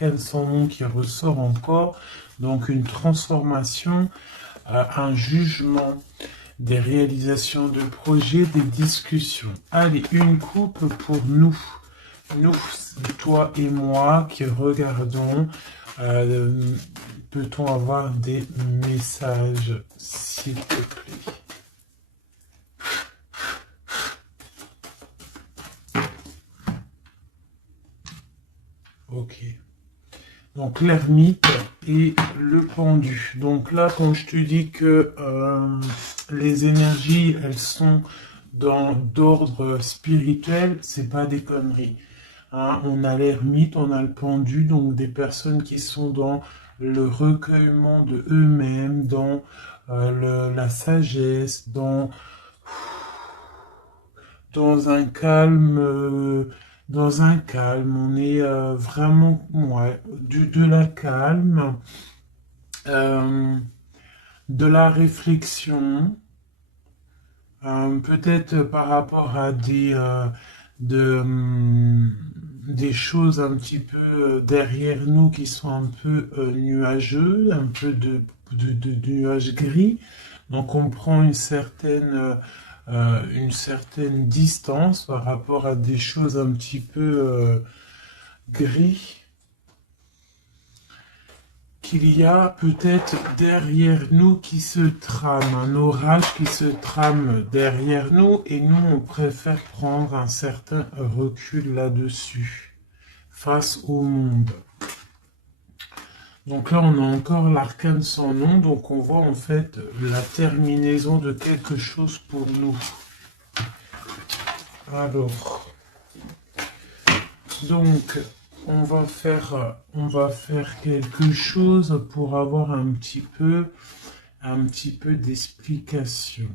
l'arcane sans nom qui ressort encore. Donc une transformation, un jugement, des réalisations de projets, des discussions. Allez, une coupe pour nous. Nous, toi et moi qui regardons. Peut-on avoir des messages, s'il te plaît? Ok. Donc l'ermite et le pendu. Donc là, quand je te dis que les énergies, elles sont d'ordre spirituel, c'est pas des conneries. Hein, on a l'ermite, on a le pendu, donc des personnes qui sont dans le recueillement de eux-mêmes, dans la sagesse, dans un calme, on est vraiment, ouais, de la calme, euh, de la réflexion, peut-être par rapport à des choses un petit peu derrière nous qui sont un peu nuageux, un peu de nuages gris. Donc on prend une certaine distance par rapport à des choses un petit peu gris qu'il y a peut-être derrière nous qui se trame, un orage qui se trame derrière nous et nous on préfère prendre un certain recul là-dessus face au monde. Donc là, on a encore l'arcane sans nom, donc on voit en fait la terminaison de quelque chose pour nous. Alors, donc, on va faire quelque chose pour avoir un petit peu d'explication.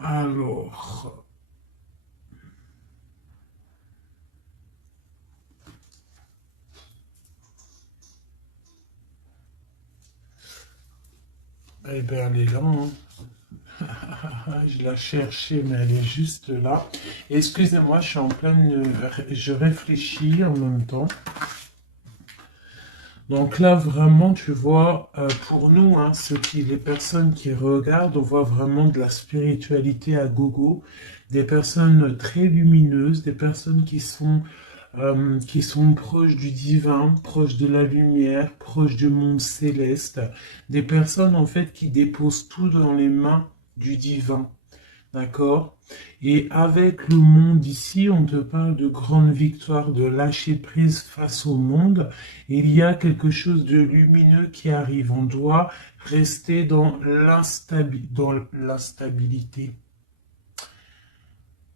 Alors... Eh bien, elle est là, hein. Je la cherchais, mais elle est juste là. Excusez-moi, je suis en pleine... Je réfléchis en même temps. Donc là, vraiment, tu vois, pour nous, hein, les personnes qui regardent, on voit vraiment de la spiritualité à gogo, des personnes très lumineuses, des personnes qui sont proches du divin, proches de la lumière, proches du monde céleste, des personnes en fait qui déposent tout dans les mains du divin. D'accord? Et avec le monde ici, on te parle de grande victoire, de lâcher prise face au monde. Il y a quelque chose de lumineux qui arrive. On doit rester dans l'instabilité.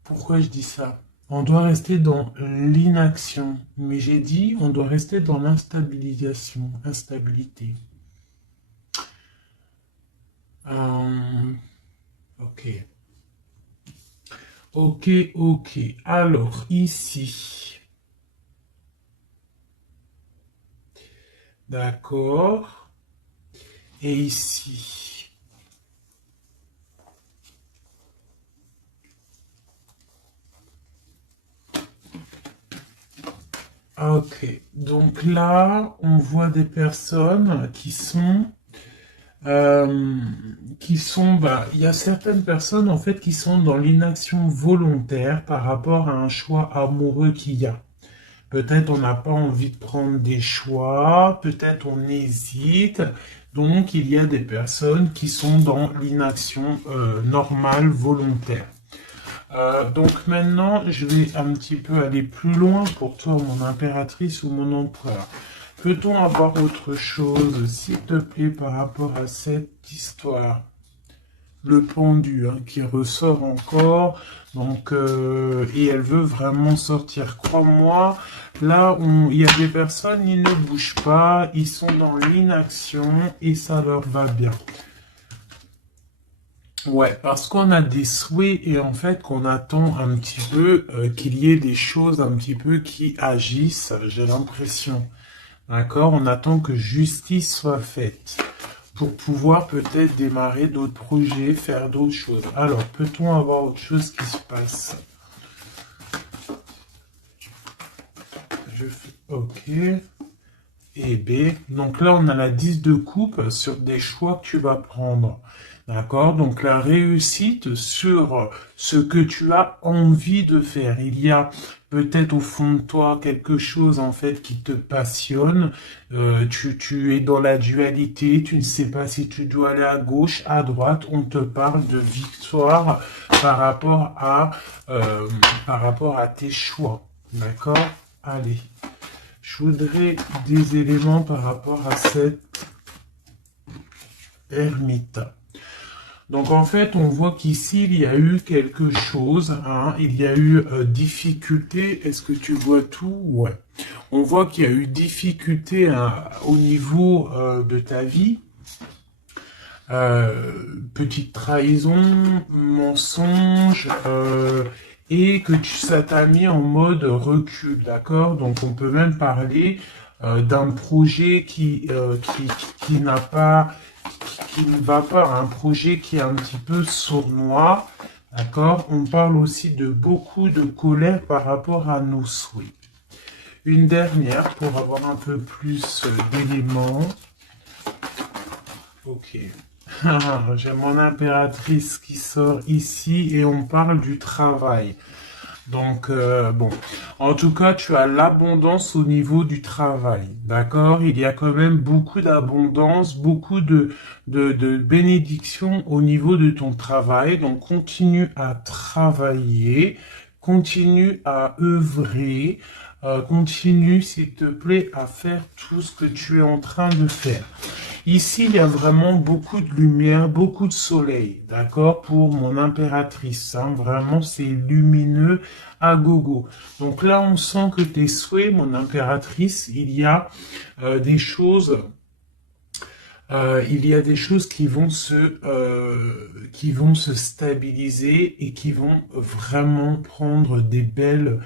Pourquoi je dis ça? On doit rester dans l'inaction. Mais j'ai dit, on doit rester dans instabilité. Ok. Ok, ok. Alors, ici. D'accord. Et ici. Ok. Donc là, on voit des personnes il y a certaines personnes en fait qui sont dans l'inaction volontaire par rapport à un choix amoureux qu'il y a. Peut-être on n'a pas envie de prendre des choix, peut-être on hésite. Donc il y a des personnes qui sont dans l'inaction normale, volontaire. Donc maintenant, je vais un petit peu aller plus loin pour toi, mon impératrice ou mon empereur. Peut-on avoir autre chose, s'il te plaît, par rapport à cette histoire? Le pendu hein, qui ressort encore, donc et elle veut vraiment sortir. Crois-moi, là, il y a des personnes, ils ne bougent pas, ils sont dans l'inaction et ça leur va bien. Ouais, parce qu'on a des souhaits et en fait qu'on attend un petit peu qu'il y ait des choses un petit peu qui agissent, j'ai l'impression. D'accord? On attend que justice soit faite pour pouvoir peut-être démarrer d'autres projets, faire d'autres choses. Alors, peut-on avoir autre chose qui se passe? Ok. Et B. Donc là, on a la 10 de coupe sur des choix que tu vas prendre. D'accord? Donc la réussite sur ce que tu as envie de faire. Il y a peut-être au fond de toi quelque chose en fait qui te passionne. Tu es dans la dualité, tu ne sais pas si tu dois aller à gauche, à droite. On te parle de victoire par rapport à, par rapport à tes choix. D'accord? Allez. Je voudrais des éléments par rapport à cette ermite. Donc en fait, on voit qu'ici, il y a eu quelque chose, hein, il y a eu difficulté. Est-ce que tu vois tout? Ouais. On voit qu'il y a eu difficulté hein, au niveau de ta vie. Petite trahison, mensonge, et que ça t'a mis en mode recul, d'accord? Donc on peut même parler d'un projet qui n'a pas, qui ne va pas, un projet qui est un petit peu sournois, d'accord? On parle aussi de beaucoup de colère par rapport à nos souhaits. Une dernière pour avoir un peu plus d'éléments. Ok. J'ai mon impératrice qui sort ici et on parle du travail. Donc, bon, en tout cas, tu as l'abondance au niveau du travail, d'accord? Il y a quand même beaucoup d'abondance, beaucoup de bénédictions au niveau de ton travail. Donc, continue à travailler, continue à œuvrer, continue, s'il te plaît, à faire tout ce que tu es en train de faire. Ici, il y a vraiment beaucoup de lumière, beaucoup de soleil, d'accord, pour mon impératrice. Hein, vraiment, c'est lumineux à gogo. Donc là, on sent que tes souhaits, mon impératrice, des choses... il y a des choses qui vont se stabiliser et qui vont vraiment prendre des belles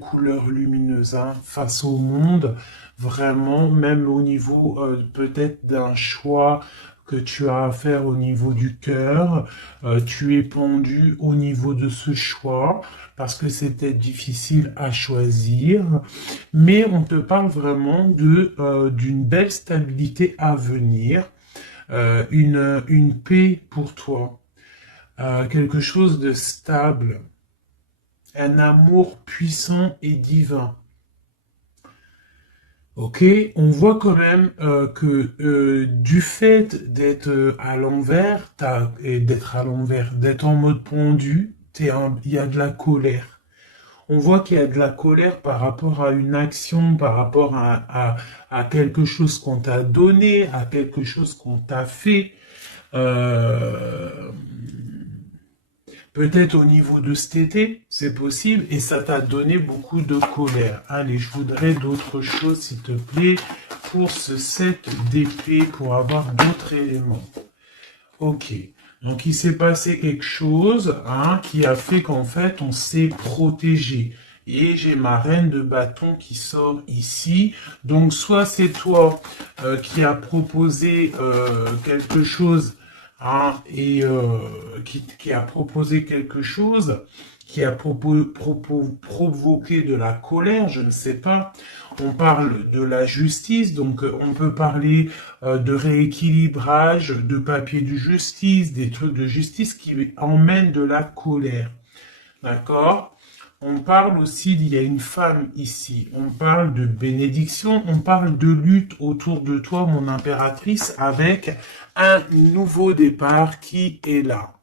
couleurs lumineuses hein, face au monde, vraiment, même au niveau peut-être d'un choix que tu as à faire au niveau du cœur, tu es pendu au niveau de ce choix parce que c'était difficile à choisir, mais on te parle vraiment d'une belle stabilité à venir, une paix pour toi, quelque chose de stable, un amour puissant et divin. Ok, on voit quand même que du fait d'être à l'envers, d'être en mode pendu, il y a de la colère. On voit qu'il y a de la colère par rapport à une action, par rapport à quelque chose qu'on t'a donné, à quelque chose qu'on t'a fait. Euh, Peut-être au niveau de cet été, c'est possible, et ça t'a donné beaucoup de colère. Allez, je voudrais d'autres choses, s'il te plaît, pour ce set d'épée, pour avoir d'autres éléments. Ok. Donc, il s'est passé quelque chose hein, qui a fait qu'en fait, on s'est protégé. Et j'ai ma reine de bâton qui sort ici. Donc, soit c'est toi qui as proposé quelque chose hein, et qui a proposé quelque chose, qui a provoqué de la colère, je ne sais pas. On parle de la justice, donc on peut parler de rééquilibrage, de papier de justice, des trucs de justice qui emmènent de la colère. D'accord? On parle aussi, il y a une femme ici, on parle de bénédiction, on parle de lutte autour de toi, mon impératrice, avec un nouveau départ qui est là.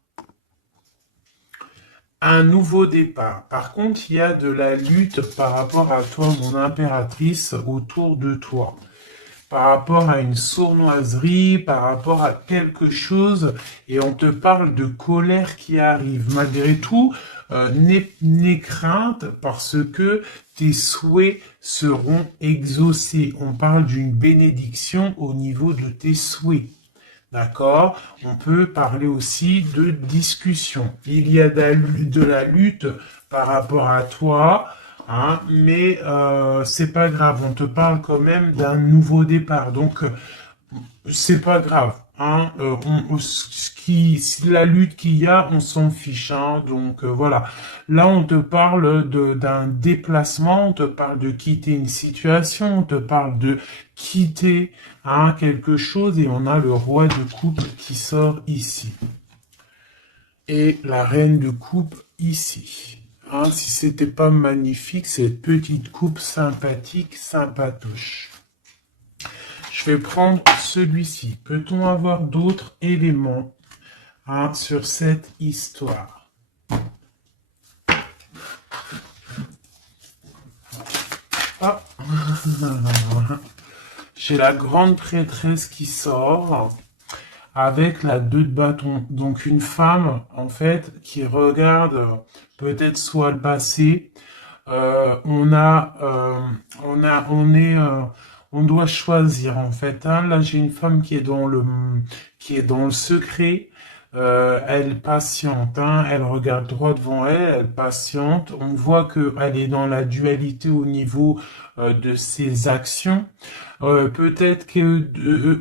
Un nouveau départ. Par contre, il y a de la lutte par rapport à toi, mon impératrice, autour de toi. Par rapport à une sournoiserie, par rapport à quelque chose, et on te parle de colère qui arrive. Malgré tout, n'aie crainte parce que tes souhaits seront exaucés. On parle d'une bénédiction au niveau de tes souhaits. D'accord? On peut parler aussi de discussion. Il y a de la lutte par rapport à toi, hein, mais c'est pas grave. On te parle quand même d'un nouveau départ. Donc, c'est pas grave. Hein, la lutte qu'il y a, on s'en fiche. Hein, donc voilà. Là, on te parle d'un déplacement, on te parle de quitter une situation, on te parle de quitter quelque chose, et on a le roi de coupe qui sort ici. Et la reine de coupe ici. Hein, si c'était pas magnifique, cette petite coupe sympathique, sympatoche. Je vais prendre celui-ci. Peut-on avoir d'autres éléments sur cette histoire? Ah. J'ai la grande prêtresse qui sort avec la 2 de bâton. Donc une femme, en fait, qui regarde peut-être soit le passé. On doit choisir, en fait. Hein. Là, j'ai une femme qui est dans le secret. Elle patiente, hein. Elle regarde droit devant elle, elle patiente. On voit qu'elle est dans la dualité au niveau de ses actions. Peut-être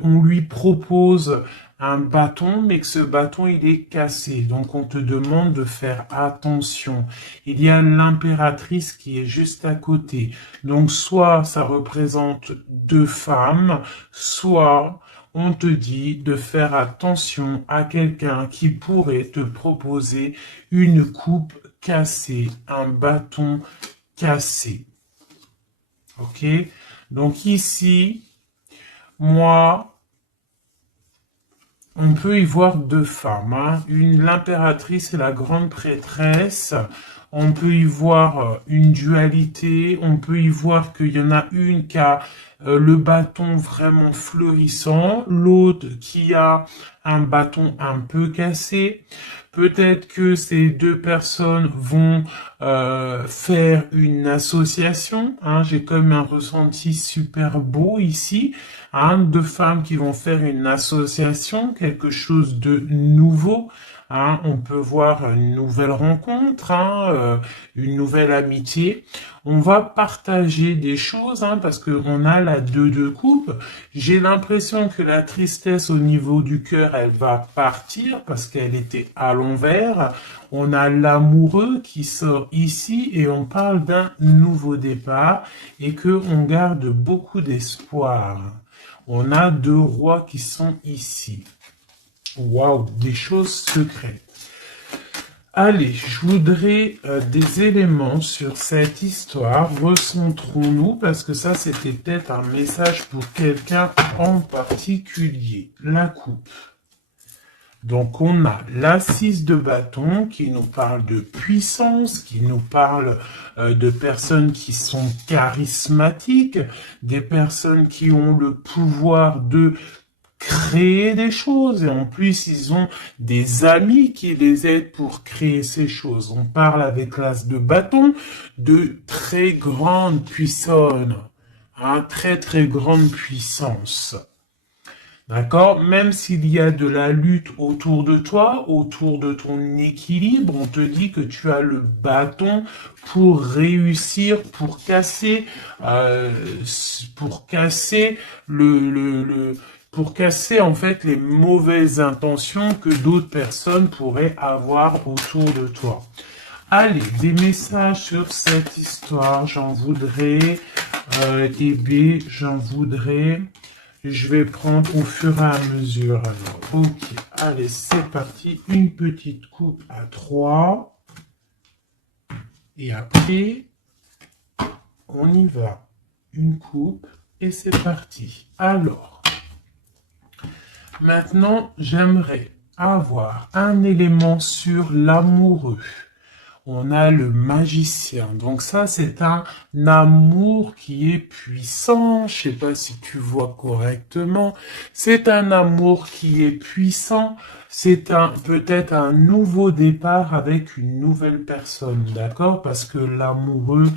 on lui propose un bâton, mais que ce bâton, il est cassé. Donc, on te demande de faire attention. Il y a l'impératrice qui est juste à côté. Donc, soit ça représente 2 femmes, soit on te dit de faire attention à quelqu'un qui pourrait te proposer une coupe cassée, un bâton cassé. Ok? Donc ici, moi, on peut y voir 2 femmes, hein. L'impératrice et la grande prêtresse. On peut y voir une dualité. On peut y voir qu'il y en a une qui a le bâton vraiment fleurissant, l'autre qui a un bâton un peu cassé. Peut-être que ces 2 personnes vont faire une association. Hein. J'ai comme un ressenti super beau ici. Hein, 2 femmes qui vont faire une association, quelque chose de nouveau. Hein, on peut voir une nouvelle rencontre, une nouvelle amitié. On va partager des choses, parce qu'on a la 2 de coupe. J'ai l'impression que la tristesse au niveau du cœur, elle va partir parce qu'elle était à l'envers. On a l'amoureux qui sort ici et on parle d'un nouveau départ et qu'on garde beaucoup d'espoir. On a 2 rois qui sont ici. Waouh, des choses secrètes. Allez, je voudrais des éléments sur cette histoire. Recentrons-nous, parce que ça, c'était peut-être un message pour quelqu'un en particulier. La coupe. Donc, on a la 6 de bâton qui nous parle de puissance, qui nous parle de personnes qui sont charismatiques, des personnes qui ont le pouvoir de créer des choses, et en plus ils ont des amis qui les aident pour créer ces choses. On parle avec l'as de bâton de très grande puissance, très très grande puissance. D'accord? Même s'il y a de la lutte autour de toi, autour de ton équilibre, on te dit que tu as le bâton pour réussir, pour casser pour casser en fait les mauvaises intentions que d'autres personnes pourraient avoir autour de toi. Allez, des messages sur cette histoire, j'en voudrais, j'en voudrais. Je vais prendre au fur et à mesure. Alors, ok, allez, c'est parti. Une petite coupe à 3. Et après, on y va. Une coupe et c'est parti. Alors, maintenant, j'aimerais avoir un élément sur l'amoureux. On a le magicien. Donc ça, c'est un amour qui est puissant. Je sais pas si tu vois correctement. C'est un amour qui est puissant. C'est peut-être un nouveau départ avec une nouvelle personne. D'accord? Parce que l'amoureux,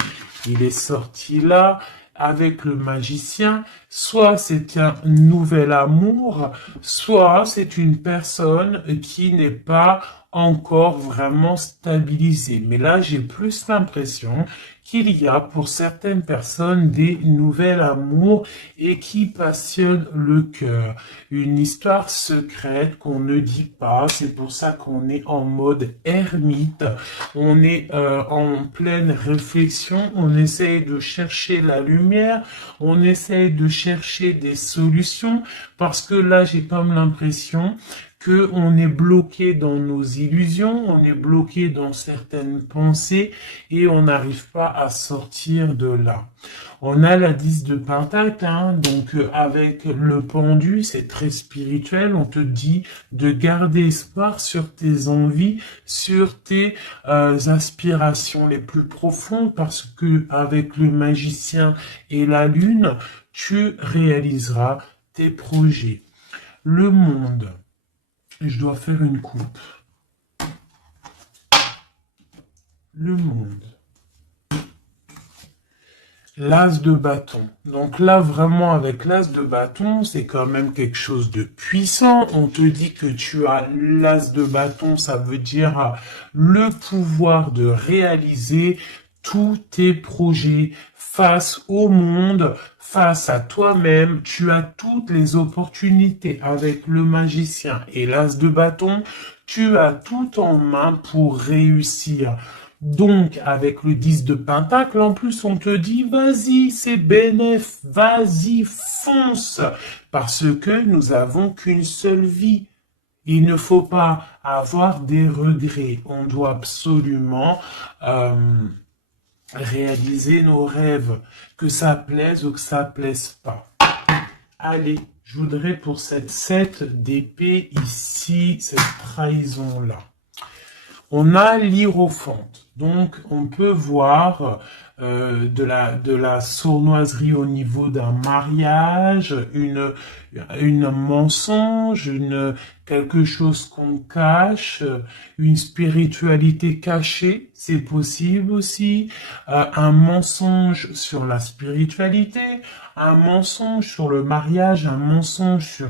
il est sorti là. Avec le magicien, soit c'est un nouvel amour, soit c'est une personne qui n'est pas encore vraiment stabilisé. Mais là, j'ai plus l'impression qu'il y a pour certaines personnes des nouvelles amours et qui passionnent le cœur. Une histoire secrète qu'on ne dit pas, c'est pour ça qu'on est en mode ermite, on est en pleine réflexion, on essaye de chercher la lumière, on essaye de chercher des solutions, parce que là j'ai comme l'impression que on est bloqué dans nos illusions, on est bloqué dans certaines pensées et on n'arrive pas à sortir de là. On a la 10 de Pentacle, hein, donc avec le pendu, c'est très spirituel, on te dit de garder espoir sur tes envies, sur tes aspirations les plus profondes, parce que avec le magicien et la lune, tu réaliseras tes projets. Le monde. Je dois faire une coupe. Le monde. L'as de bâton. Donc là, vraiment, avec l'as de bâton, c'est quand même quelque chose de puissant. On te dit que tu as l'as de bâton, ça veut dire le pouvoir de réaliser tous tes projets face au monde, face à toi-même. Tu as toutes les opportunités avec le magicien et l'as de bâton. Tu as tout en main pour réussir. Donc, avec le 10 de Pentacle, en plus, on te dit, vas-y, c'est bénéf, vas-y, fonce, parce que nous avons qu'une seule vie. Il ne faut pas avoir des regrets. On doit absolument réaliser nos rêves, que ça plaise ou que ça plaise pas. Allez, je voudrais pour cette 7 d'épée ici, cette trahison-là. On a l'hiérophante, donc on peut voir de la sournoiserie au niveau d'un mariage, une mensonge, quelque chose qu'on cache, une spiritualité cachée, c'est possible aussi, un mensonge sur la spiritualité, un mensonge sur le mariage, un mensonge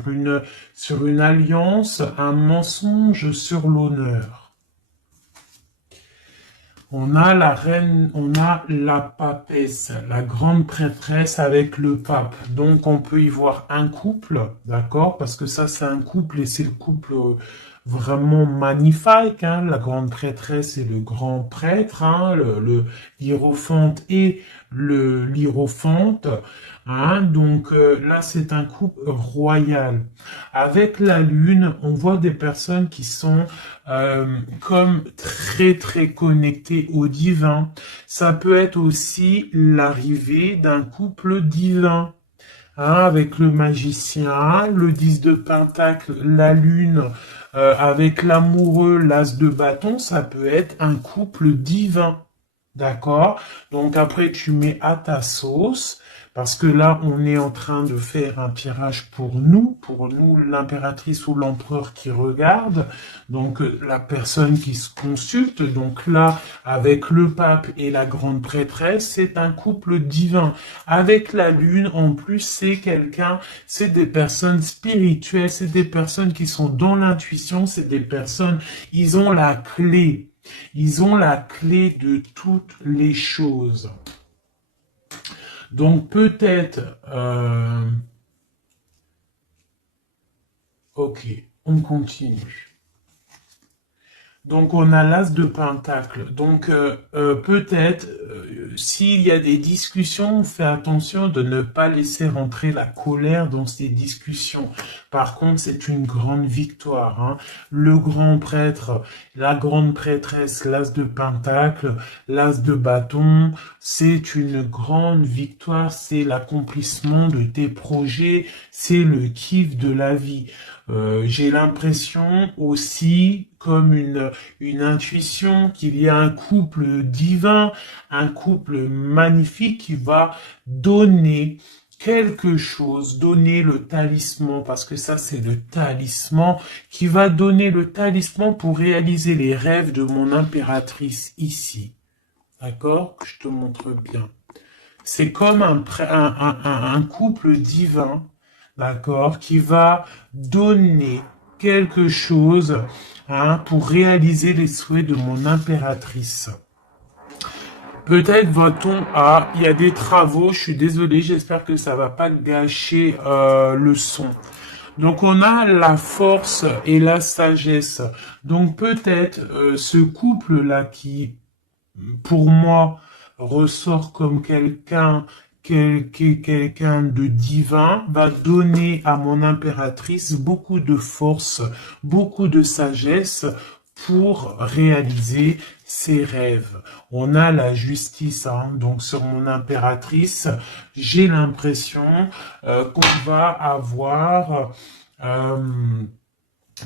sur une alliance, un mensonge sur l'honneur. On a la reine, on a la papesse, la grande prêtresse avec le pape. Donc on peut y voir un couple, d'accord? Parce que ça c'est un couple et c'est le couple vraiment magnifique, hein? La grande prêtresse et le grand prêtre, hein? Le hiérophante et l'hiérophante. Hein? Donc là c'est un couple royal. Avec la lune, on voit des personnes qui sont comme très très connectées au divin. Ça peut être aussi l'arrivée d'un couple divin. Hein, avec le magicien, le 10 de Pentacle, la lune, avec l'amoureux, l'as de bâton, ça peut être un couple divin. D'accord? Donc après, tu mets à ta sauce, parce que là, on est en train de faire un tirage pour nous l'impératrice ou l'empereur qui regarde, donc la personne qui se consulte. Donc là, avec le pape et la grande prêtresse, c'est un couple divin. Avec la lune, en plus, c'est des personnes spirituelles, c'est des personnes qui sont dans l'intuition, c'est des personnes, ils ont la clé. Ils ont la clé de toutes les choses. Donc peut-être... ok, on continue. Donc on a l'as de pentacle. Donc peut-être s'il y a des discussions, fais attention de ne pas laisser rentrer la colère dans ces discussions. Par contre, c'est une grande victoire. Hein. Le grand prêtre, la grande prêtresse, l'as de pentacle, l'as de bâton, c'est une grande victoire. C'est l'accomplissement de tes projets, c'est le kiff de la vie. J'ai l'impression aussi, comme une intuition, qu'il y a un couple divin, un couple magnifique qui va donner quelque chose, donner le talisman, parce que ça c'est le talisman, qui va donner le talisman pour réaliser les rêves de mon impératrice ici. D'accord? Je te montre bien. C'est comme un couple divin, d'accord, qui va donner quelque chose hein, pour réaliser les souhaits de mon impératrice. Peut-être va-t-on il y a des travaux, je suis désolé, j'espère que ça va pas gâcher le son. Donc on a la force et la sagesse. Donc peut-être ce couple-là qui, pour moi, ressort comme quelqu'un de divin, va donner à mon impératrice beaucoup de force, beaucoup de sagesse pour réaliser ses rêves. On a la justice, hein, donc sur mon impératrice, j'ai l'impression qu'on va avoir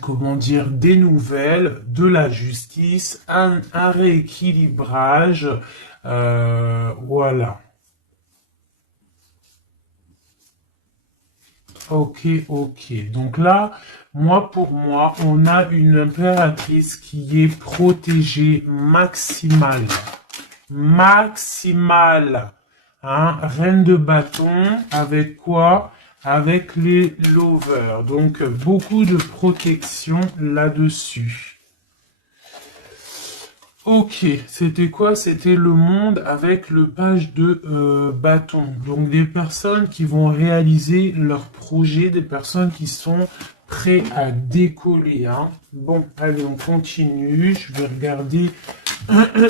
comment dire, des nouvelles, de la justice, un rééquilibrage, voilà. Ok, ok. Donc là, pour moi, on a une impératrice qui est protégée maximale. Maximale. Hein? Reine de bâton, avec quoi? Avec les lovers. Donc, beaucoup de protection là-dessus. Ok, c'était quoi? C'était le monde avec le page de bâton. Donc des personnes qui vont réaliser leur projet, des personnes qui sont prêts à décoller. Hein. Bon, allez, on continue. Je vais regarder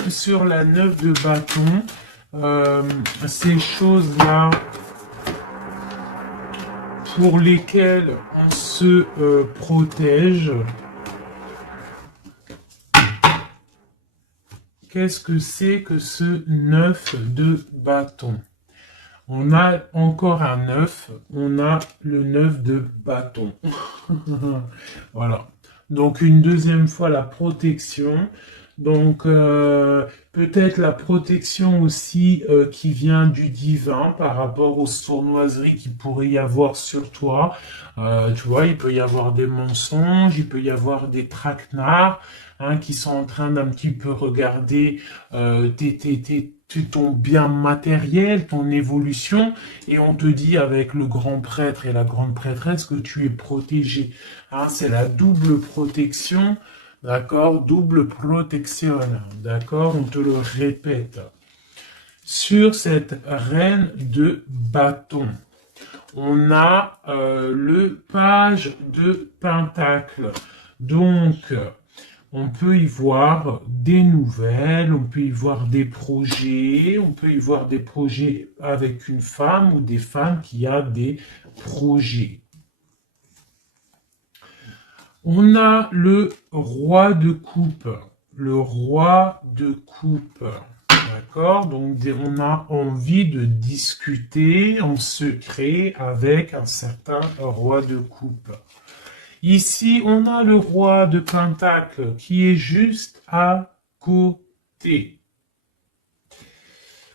sur la 9 de bâton. Ces choses-là pour lesquelles on se protège. Qu'est-ce que c'est que ce 9 de bâton? On a encore un 9, on a le 9 de bâton. Voilà. Donc une deuxième fois la protection. Donc peut-être la protection aussi qui vient du divin par rapport aux sournoiseries qu'il pourrait y avoir sur toi. Tu vois, il peut y avoir des mensonges, il peut y avoir des traquenards hein, qui sont en train d'un petit peu regarder ton bien matériel, ton évolution, et on te dit avec le grand prêtre et la grande prêtresse que tu es protégé. Hein, c'est la double protection. D'accord? Double protection. D'accord? On te le répète. Sur cette reine de bâton, on a le page de pentacle. Donc, on peut y voir des nouvelles, on peut y voir des projets, on peut y voir des projets avec une femme ou des femmes qui a des projets. On a le roi de coupe. Le roi de coupe. D'accord? Donc, on a envie de discuter en secret avec un certain roi de coupe. Ici, on a le roi de pentacle qui est juste à côté.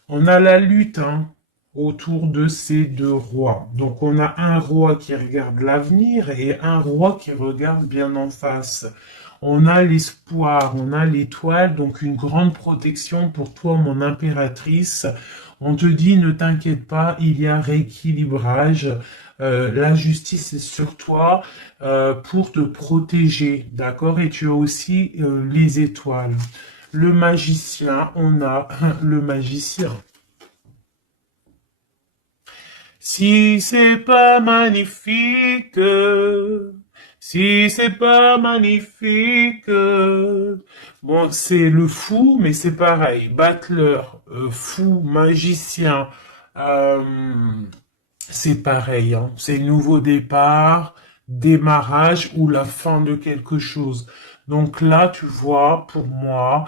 On a la lutte, hein, autour de ces deux rois. Donc on a un roi qui regarde l'avenir et un roi qui regarde bien en face. On a l'espoir, on a l'étoile, donc une grande protection pour toi, mon impératrice. On te dit, ne t'inquiète pas, il y a rééquilibrage. La justice est sur toi pour te protéger, d'accord? Et tu as aussi les étoiles. Le magicien, on a le magicien. Si c'est pas magnifique, si c'est pas magnifique, bon, c'est le fou, mais c'est pareil. Battleur, fou, magicien, c'est pareil. Hein. C'est nouveau départ, démarrage ou la fin de quelque chose. Donc là, tu vois, pour moi,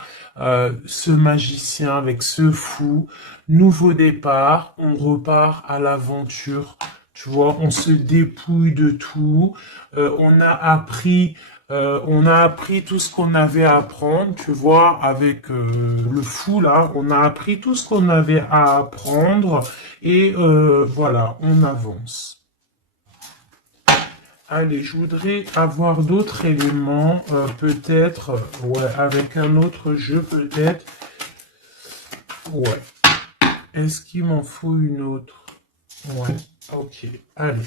ce magicien avec ce fou, nouveau départ, on repart à l'aventure. Tu vois, on se dépouille de tout. On a appris tout ce qu'on avait à apprendre. Tu vois, avec le fou là, on a appris tout ce qu'on avait à apprendre et voilà, on avance. Allez, je voudrais avoir d'autres éléments, peut-être, ouais, avec un autre jeu, peut-être. Ouais. Est-ce qu'il m'en faut une autre? Ouais, ok. Allez.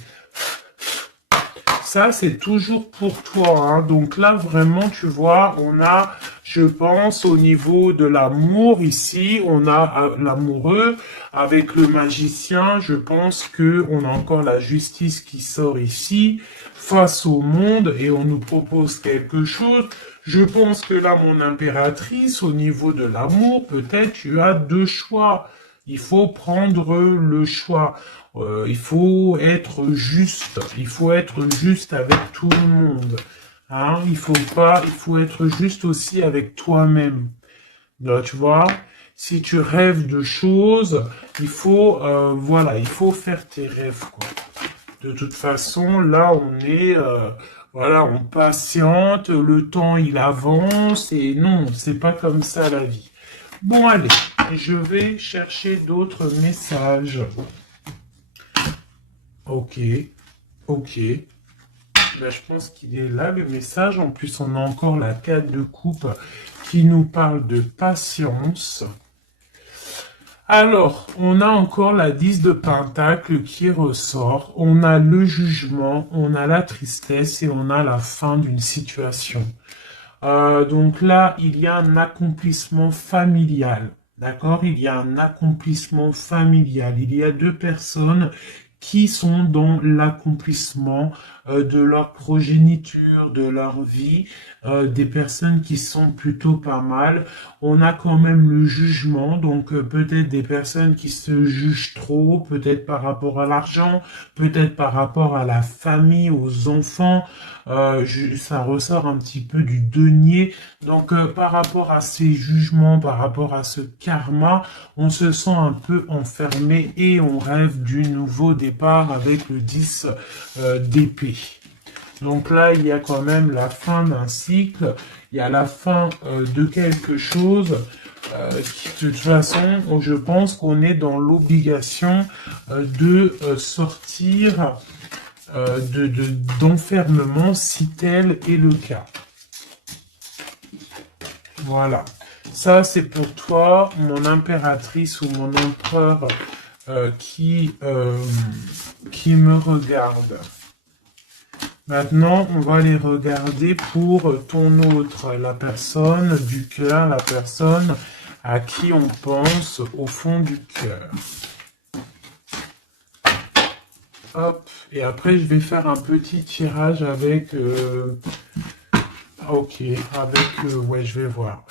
Ça, c'est toujours pour toi, hein. Donc là, vraiment, tu vois, on a, je pense, au niveau de l'amour, ici, on a l'amoureux avec le magicien. Je pense que on a encore la justice qui sort ici, face au monde, et on nous propose quelque chose. Je pense que là, mon impératrice, au niveau de l'amour, peut-être tu as deux choix. Il faut prendre le choix. Il faut être juste. Il faut être juste avec tout le monde. Hein? Il faut être juste aussi avec toi-même. Donc, tu vois, si tu rêves de choses, voilà, il faut faire tes rêves, quoi. De toute façon, là, voilà, on patiente, le temps, il avance, et non, c'est pas comme ça la vie. Bon, allez, je vais chercher d'autres messages. Ok, ok. Ben, je pense qu'il est là, le message. En plus, on a encore la 4 de coupe qui nous parle de patience. Alors, on a encore la 10 de pentacle qui ressort. On a le jugement, on a la tristesse et on a la fin d'une situation. Donc là, il y a un accomplissement familial. D'accord? Il y a un accomplissement familial. Il y a deux personnes qui sont dans l'accomplissement de leur progéniture, de leur vie, des personnes qui sont plutôt pas mal. On a quand même le jugement, donc peut-être des personnes qui se jugent trop, peut-être par rapport à l'argent, peut-être par rapport à la famille, aux enfants. Ça ressort un petit peu du denier. Donc par rapport à ces jugements, par rapport à ce karma, on se sent un peu enfermé et on rêve du nouveau départ avec le 10 d'épée. Donc là, il y a quand même la fin d'un cycle, il y a la fin de quelque chose. De toute façon, je pense qu'on est dans l'obligation de sortir d'enfermement si tel est le cas. Voilà. Ça, c'est pour toi, mon impératrice ou mon empereur qui me regarde. Maintenant, on va les regarder pour ton autre, la personne du cœur, la personne à qui on pense au fond du cœur. Hop, et après je vais faire un petit tirage avec... ok, avec... ouais, je vais voir.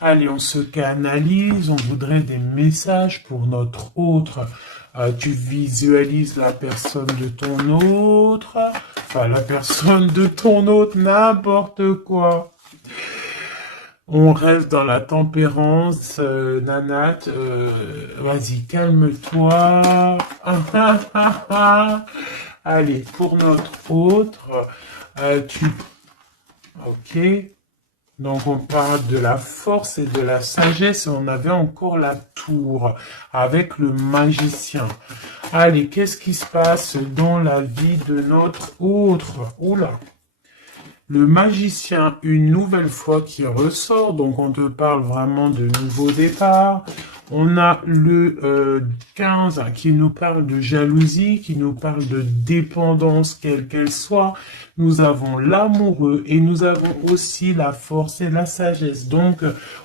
Allez, on se canalise, on voudrait des messages pour notre autre. Tu visualises la personne de ton autre, enfin la personne de ton autre, n'importe quoi. On reste dans la tempérance, Nanat, vas-y, calme-toi. Allez, pour notre autre, ok. Donc on parle de la force et de la sagesse. On avait encore la tour avec le magicien. Allez, qu'est-ce qui se passe dans la vie de notre autre? Oula. Le magicien, une nouvelle fois qui ressort. Donc on te parle vraiment de nouveau départ. On a le 15 qui nous parle de jalousie, qui nous parle de dépendance, quelle qu'elle soit. Nous avons l'amoureux et nous avons aussi la force et la sagesse. Donc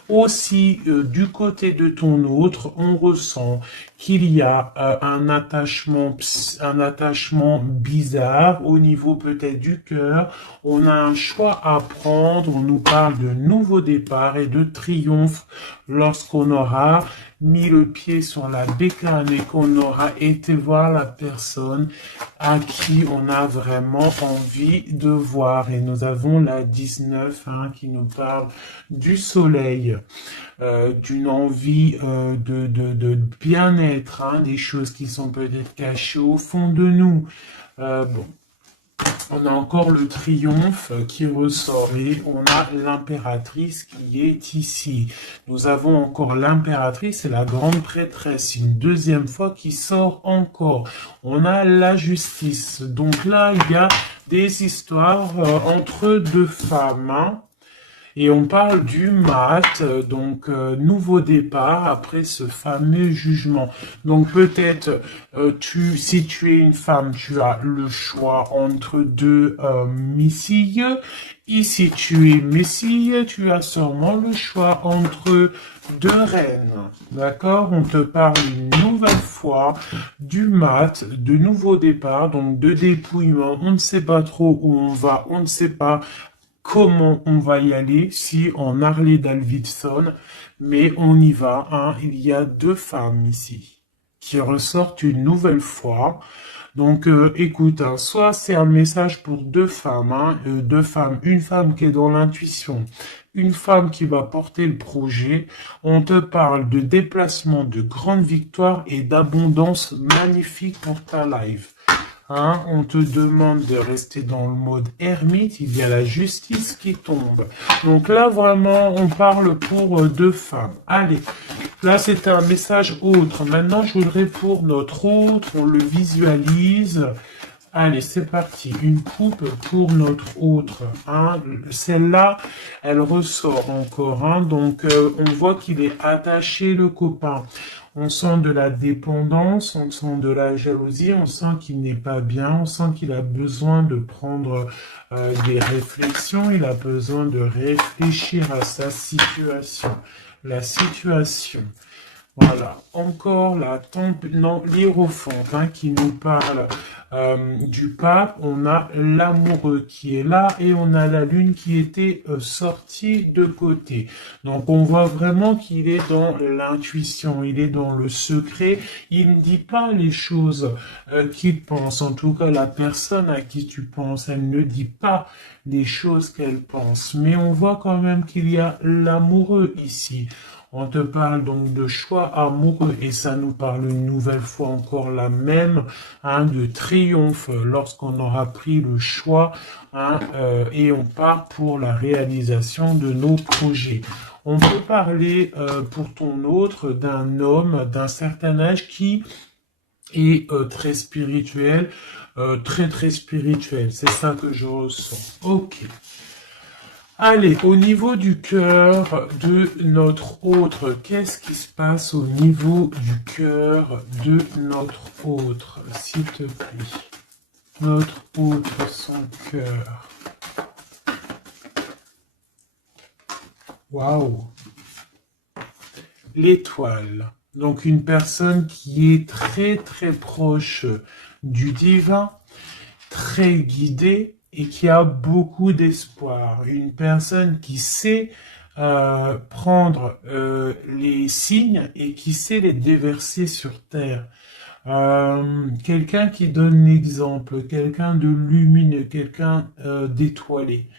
aussi du côté de ton autre, on ressent qu'il y a un attachement bizarre au niveau peut-être du cœur. On a un choix à prendre. On nous parle de nouveau départ et de triomphe lorsqu'on aura mis le pied sur la bécane et qu'on aura été voir la personne à qui on a vraiment envie de voir. Et nous avons la 19 qui nous parle du soleil, d'une envie de bien-être, des choses qui sont peut-être cachées au fond de nous. Bon. On a encore le triomphe qui ressort et on a l'impératrice qui est ici. Nous avons encore l'impératrice et la grande prêtresse, une deuxième fois qui sort encore. On a la justice. Donc là, il y a des histoires entre deux femmes. Et on parle du mat, donc nouveau départ après ce fameux jugement. Donc peut-être, si tu es une femme, tu as le choix entre deux missiles. Et si tu es missile, tu as sûrement le choix entre deux reines. D'accord? On te parle une nouvelle fois du mat, de nouveau départ, donc de dépouillement. On ne sait pas trop où on va, on ne sait pas comment on va y aller, si en Harley Davidson, mais on y va, hein. Il y a deux femmes ici qui ressortent une nouvelle fois. Donc, écoute, hein, soit c'est un message pour deux femmes, hein, une femme qui est dans l'intuition, une femme qui va porter le projet. On te parle de déplacement, de grande victoire et d'abondance magnifique pour ta life. Hein, on te demande de rester dans le mode ermite, il y a la justice qui tombe. Donc là, vraiment, on parle pour deux femmes. Allez, là, c'était un message autre. Maintenant, je voudrais pour notre autre, on le visualise. Allez, c'est parti. Une coupe pour notre autre. Hein. Celle-là, elle ressort encore. Hein. Donc, on voit qu'il est attaché, le copain. On sent de la dépendance, on sent de la jalousie, on sent qu'il n'est pas bien, on sent qu'il a besoin de prendre des réflexions, il a besoin de réfléchir à sa situation. La situation. Voilà, encore la l'hiérophante hein, qui nous parle du pape. On a l'amoureux qui est là et on a la lune qui était sortie de côté. Donc on voit vraiment qu'il est dans l'intuition, il est dans le secret. Il ne dit pas les choses qu'il pense. En tout cas, la personne à qui tu penses, elle ne dit pas les choses qu'elle pense. Mais on voit quand même qu'il y a l'amoureux ici. On te parle donc de choix amoureux et ça nous parle une nouvelle fois encore la même, hein, de triomphe lorsqu'on aura pris le choix hein, et on part pour la réalisation de nos projets. On peut parler pour ton autre d'un homme d'un certain âge qui est très spirituel, très spirituel. C'est ça que je ressens. Ok. Allez, au niveau du cœur de notre autre, qu'est-ce qui se passe au niveau du cœur de notre autre, s'il te plaît? Notre autre, son cœur. Waouh! L'étoile. Donc une personne qui est très proche du divin, très guidée, et qui a beaucoup d'espoir. Une personne qui sait prendre les signes et qui sait les déverser sur terre. Quelqu'un qui donne l'exemple, quelqu'un de lumineux, quelqu'un d'étoilé.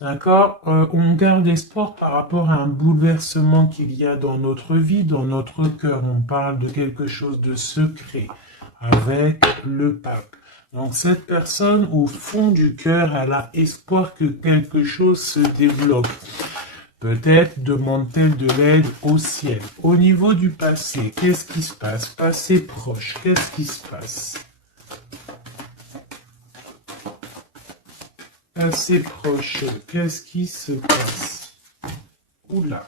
D'accord? On garde espoir par rapport à un bouleversement qu'il y a dans notre vie, dans notre cœur. On parle de quelque chose de secret avec le pape. Donc cette personne, au fond du cœur, elle a espoir que quelque chose se développe. Peut-être demande-t-elle de l'aide au ciel. Au niveau du passé, qu'est-ce qui se passe? Passé proche, qu'est-ce qui se passe? Passé proche, qu'est-ce qui se passe? Oula.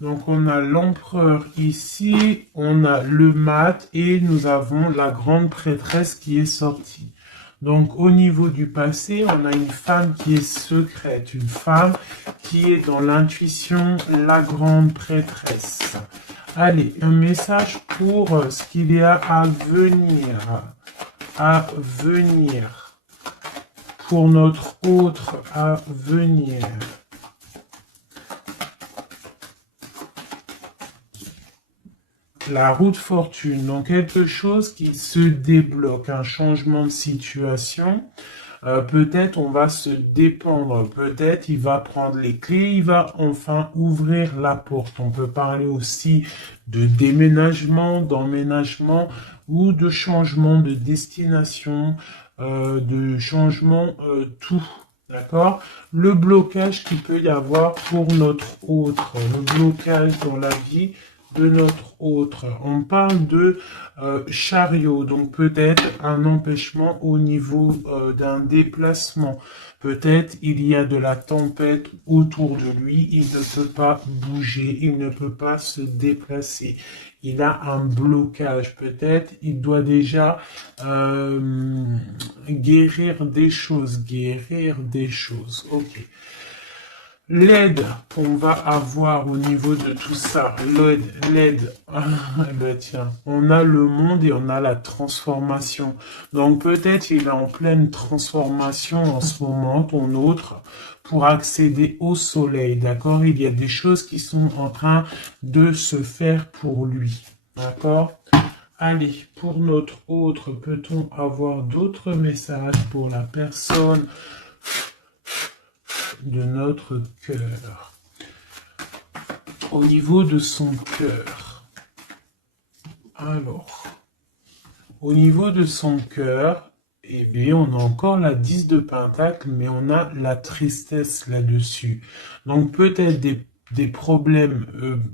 Donc on a l'empereur ici, on a le mat et nous avons la grande prêtresse qui est sortie. Donc au niveau du passé, on a une femme qui est secrète, une femme qui est dans l'intuition, la grande prêtresse. Allez, un message pour ce qu'il y a à venir. Pour notre autre à venir. La roue de fortune, donc quelque chose qui se débloque, un changement de situation. Peut-être on va se dépendre, peut-être il va prendre les clés, il va enfin ouvrir la porte. On peut parler aussi de déménagement, d'emménagement ou de changement de destination, de changement tout. D'accord? Le blocage qu'il peut y avoir pour notre autre, le blocage dans la vie de notre autre. On parle de chariot, donc peut-être un empêchement au niveau d'un déplacement. Peut-être il y a de la tempête autour de lui, il ne peut pas bouger, il ne peut pas se déplacer. Il a un blocage, peut-être il doit déjà guérir des choses, Ok. L'aide qu'on va avoir au niveau de tout ça, l'aide, ben tiens, on a le monde et on a la transformation. Donc peut-être il est en pleine transformation en ce moment, ton autre, pour accéder au soleil, d'accord? Il y a des choses qui sont en train de se faire pour lui, d'accord? Allez, pour notre autre, peut-on avoir d'autres messages pour la personne de notre cœur? Au niveau de son cœur. Alors, au niveau de son cœur, eh bien, on a encore la 10 de Pentacle, mais on a la tristesse là-dessus. Donc, peut-être des problèmes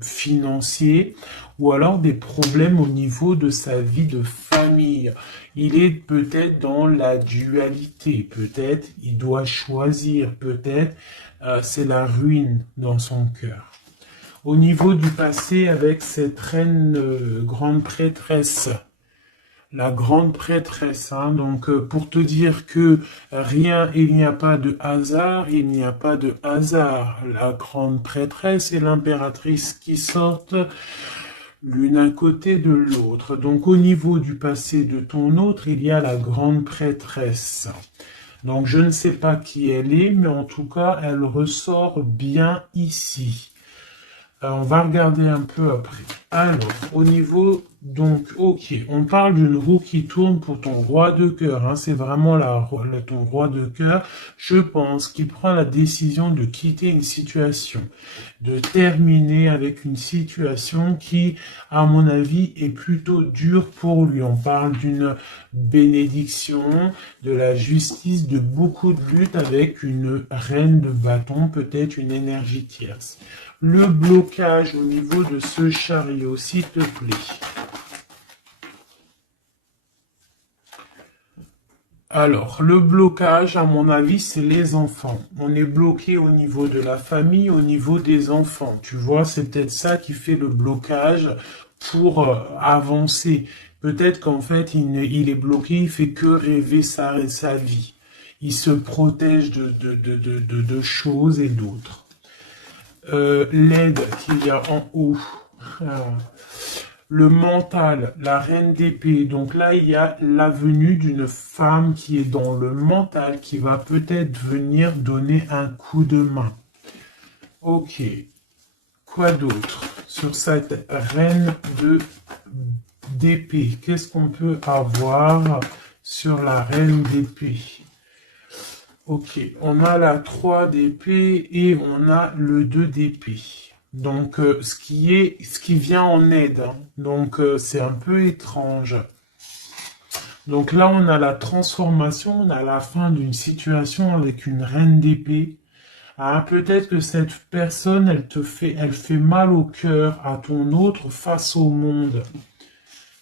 financiers ou alors des problèmes au niveau de sa vie de famille. Il est peut-être dans la dualité, peut-être il doit choisir, peut-être c'est la ruine dans son cœur. Au niveau du passé avec cette reine grande prêtresse, la grande prêtresse, hein, donc pour te dire que rien, il n'y a pas de hasard, il n'y a pas de hasard. La grande prêtresse et l'impératrice qui sortent l'une à côté de l'autre. Donc au niveau du passé de ton autre, il y a la grande prêtresse. Donc je ne sais pas qui elle est, mais en tout cas, elle ressort bien ici. On va regarder un peu après. Alors, au niveau, donc, ok, on parle d'une roue qui tourne pour ton roi de cœur. Hein, c'est vraiment ton roi de cœur. Je pense qu'il prend la décision de quitter une situation, de terminer avec une situation qui, à mon avis, est plutôt dure pour lui. On parle d'une bénédiction, de la justice, de beaucoup de luttes avec une reine de bâton, peut-être une énergie tierce. Le blocage au niveau de ce chariot, s'il te plaît. Alors, le blocage, à mon avis, c'est les enfants. On est bloqué au niveau de la famille, au niveau des enfants. Tu vois, c'est peut-être ça qui fait le blocage pour avancer. Peut-être qu'en fait, il est bloqué, il fait que rêver sa vie. Il se protège de choses et d'autres. L'aide qu'il y a en haut, le mental, la reine d'épée. Donc là, il y a la venue d'une femme qui est dans le mental, qui va peut-être venir donner un coup de main. Ok. Quoi d'autre sur cette reine d'épée? Qu'est-ce qu'on peut avoir sur la reine d'épée? Ok, on a la 3 d'épée et on a le 2 d'épée. Donc, ce qui vient en aide. Hein. Donc, c'est un peu étrange. Donc là, on a la transformation, on a la fin d'une situation avec une reine d'épée. Ah, peut-être que cette personne, elle fait mal au cœur à ton autre face au monde.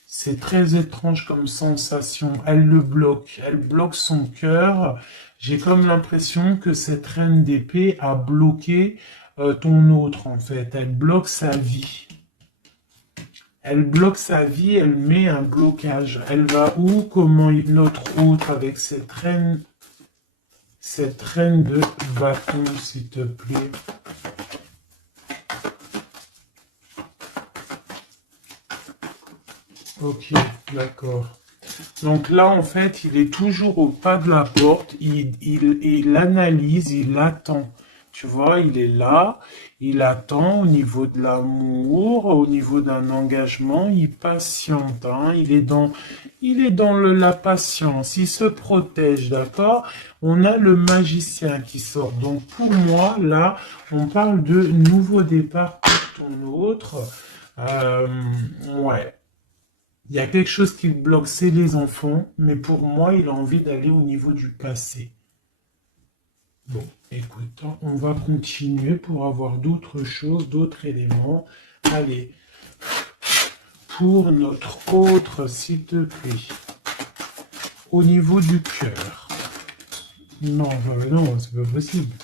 C'est très étrange comme sensation. Elle bloque son cœur. J'ai comme l'impression que cette reine d'épée a bloqué ton autre, en fait. Elle bloque sa vie. Elle bloque sa vie, elle met un blocage. Elle va où? Comment notre autre avec cette reine de bâton, s'il te plaît. Ok, d'accord. Donc là, en fait, il est toujours au pas de la porte, il analyse, il attend. Tu vois, il est là, il attend au niveau de l'amour, au niveau d'un engagement, il patiente, hein, il est dans la patience, il se protège, d'accord? On a le magicien qui sort. Donc pour moi, là, on parle de nouveau départ pour ton autre. Ouais. Il y a quelque chose qui le bloque, c'est les enfants, mais pour moi, il a envie d'aller au niveau du passé. Bon, écoute, on va continuer pour avoir d'autres choses, d'autres éléments. Allez, pour notre autre, s'il te plaît. Au niveau du cœur. Non, non, c'est pas possible.